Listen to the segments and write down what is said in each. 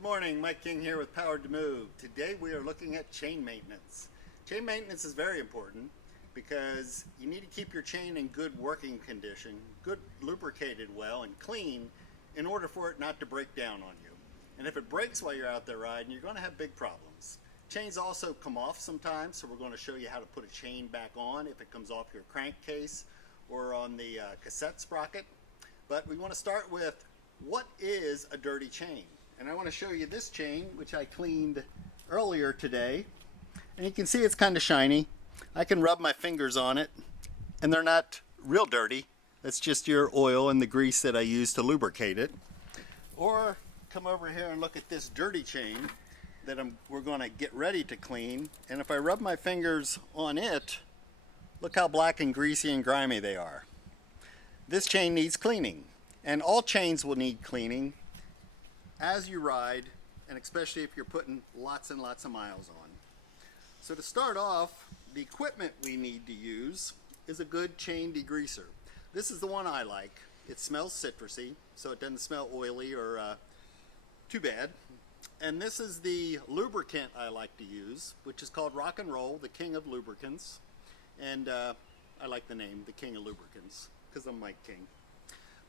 Good morning, Mike King here with Powered to Move. Today we are looking at chain maintenance. Chain maintenance is very important because you need to keep your chain in good working condition, good lubricated well and clean in order for it not to break down on you. And if it breaks while you're out there riding, you're going to have big problems. Chains also come off sometimes, so we're going to show you how to put a chain back on if it comes off your crankcase or on the cassette sprocket. But we want to start with what is a dirty chain. And I want to show you this chain, which I cleaned earlier today. And you can see it's kind of shiny. I can rub my fingers on it, and they're not real dirty. That's just your oil and the grease that I use to lubricate it. Or come over here and look at this dirty chain that we're going to get ready to clean. And if I rub my fingers on it, look how black and greasy and grimy they are. This chain needs cleaning. And all chains will need cleaning as you ride, and especially if you're putting lots and lots of miles on. So to start off, the equipment we need to use is a good chain degreaser. This is the one I like. It smells citrusy, so it doesn't smell oily or too bad. And this is the lubricant I like to use, which is called Rock and Roll, the king of lubricants. And I like the name, the king of lubricants, because I'm Mike King.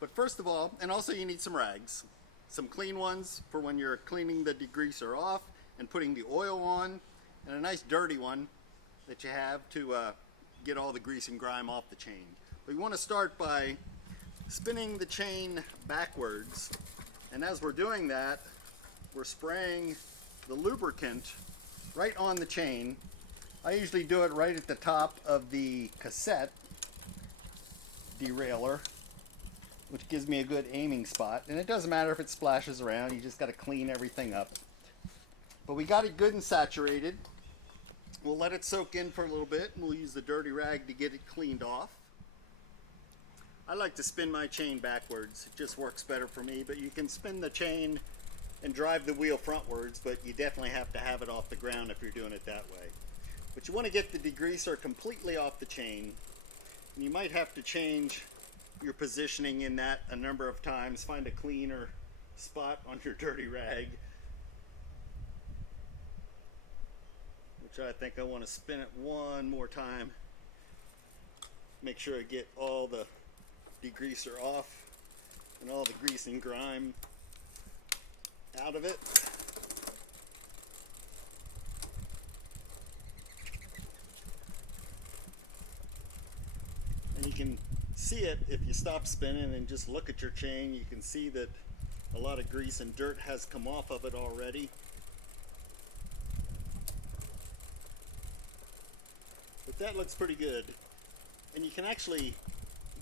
But first of all, and also you need some rags. Some clean ones for when you're cleaning the degreaser off and putting the oil on, and a nice dirty one that you have to get all the grease and grime off the chain. But you want to start by spinning the chain backwards, and as we're doing that, we're spraying the lubricant right on the chain. I usually do it right at the top of the cassette derailleur, which gives me a good aiming spot. And it doesn't matter if it splashes around, you just got to clean everything up. But we got it good and saturated. We'll let it soak in for a little bit, and we'll use the dirty rag to get it cleaned off. I like to spin my chain backwards. It just works better for me, but you can spin the chain and drive the wheel frontwards, but you definitely have to have it off the ground if you're doing it that way. But you want to get the degreaser completely off the chain, and you might have to change your positioning in that a number of times. Find a cleaner spot on your dirty rag, which I think I want to spin it one more time. Make sure I get all the degreaser off and all the grease and grime out of it. And you can see it if you stop spinning and just look at your chain. You can see that a lot of grease and dirt has come off of it already. But that looks pretty good. And you can actually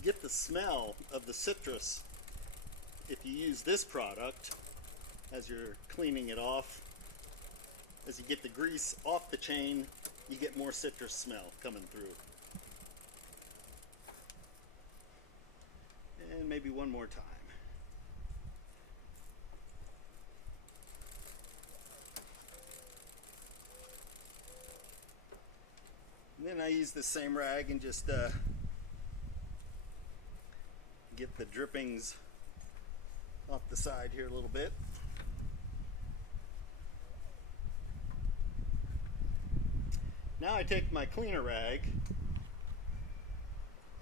get the smell of the citrus if you use this product as you're cleaning it off. As you get the grease off the chain, you get more citrus smell coming through. And maybe one more time. And then I use the same rag and just get the drippings off the side here a little bit. Now I take my cleaner rag,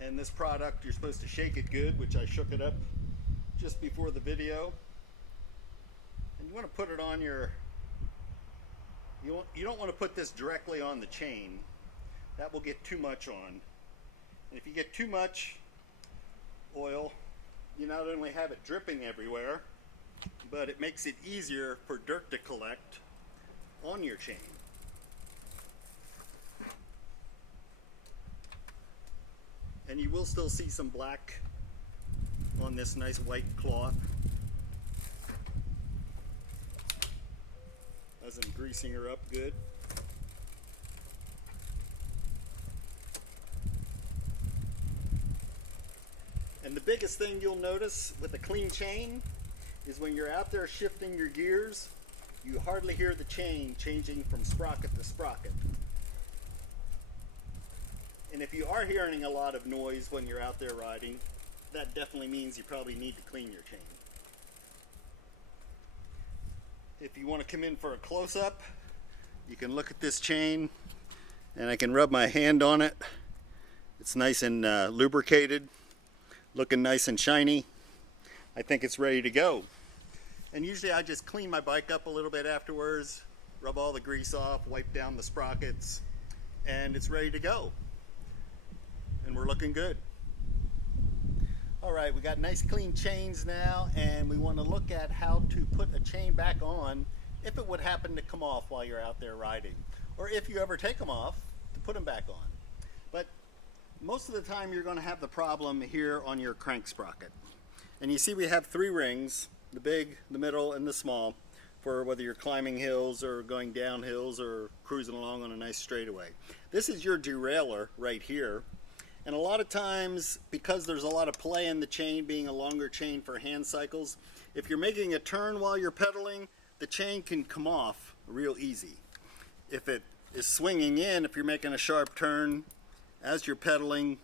and this product, you're supposed to shake it good, which I shook it up just before the video. And you want to put it on your, you don't want to put this directly on the chain. That will get too much on. And if you get too much oil, you not only have it dripping everywhere, but it makes it easier for dirt to collect on your chain. And you will still see some black on this nice white cloth as I'm greasing her up good. And the biggest thing you'll notice with a clean chain is when you're out there shifting your gears, you hardly hear the chain changing from sprocket to sprocket. And if you are hearing a lot of noise when you're out there riding, that definitely means you probably need to clean your chain. If you want to come in for a close-up, you can look at this chain and I can rub my hand on it. It's nice and lubricated, looking nice and shiny. I think it's ready to go. And usually I just clean my bike up a little bit afterwards, rub all the grease off, wipe down the sprockets, and it's ready to go. And we're looking good. All right, we got nice clean chains now, and we want to look at how to put a chain back on if it would happen to come off while you're out there riding, or if you ever take them off, to put them back on. But most of the time you're going to have the problem here on your crank sprocket. And you see we have 3 rings, the big, the middle, and the small, for whether you're climbing hills or going down hills or cruising along on a nice straightaway. This is your derailleur right here. And a lot of times, because there's a lot of play in the chain, being a longer chain for hand cycles, if you're making a turn while you're pedaling, the chain can come off real easy. If it is swinging in, if you're making a sharp turn, as you're pedaling,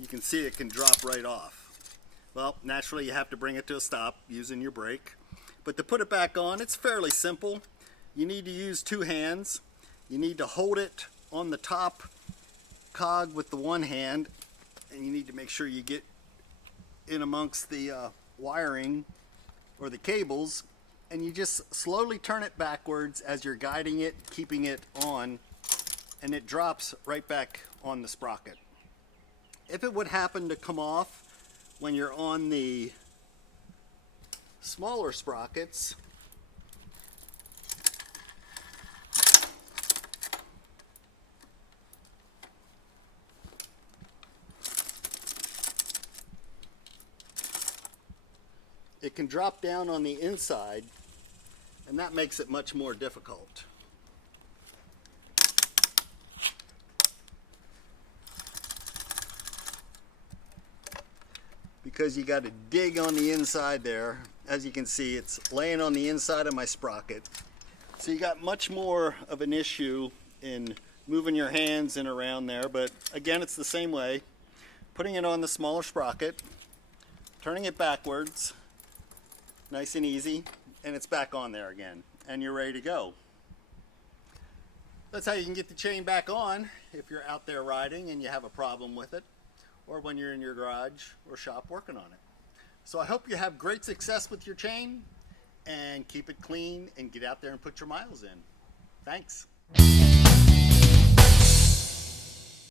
you can see it can drop right off. Well, naturally you have to bring it to a stop using your brake. But to put it back on, it's fairly simple. You need to use 2 hands. You need to hold it on the top cog with the one hand, and you need to make sure you get in amongst the wiring or the cables, and you just slowly turn it backwards as you're guiding it, keeping it on, and it drops right back on the sprocket. If it would happen to come off when you're on the smaller sprockets, it can drop down on the inside, and that makes it much more difficult. Because you got to dig on the inside there. As you can see, it's laying on the inside of my sprocket. So you got much more of an issue in moving your hands in around there, but again, it's the same way. Putting it on the smaller sprocket, turning it backwards, nice and easy, and it's back on there again, and you're ready to go. That's how you can get the chain back on if you're out there riding and you have a problem with it, or when you're in your garage or shop working on it. So I hope you have great success with your chain, and keep it clean and get out there and put your miles in. Thanks.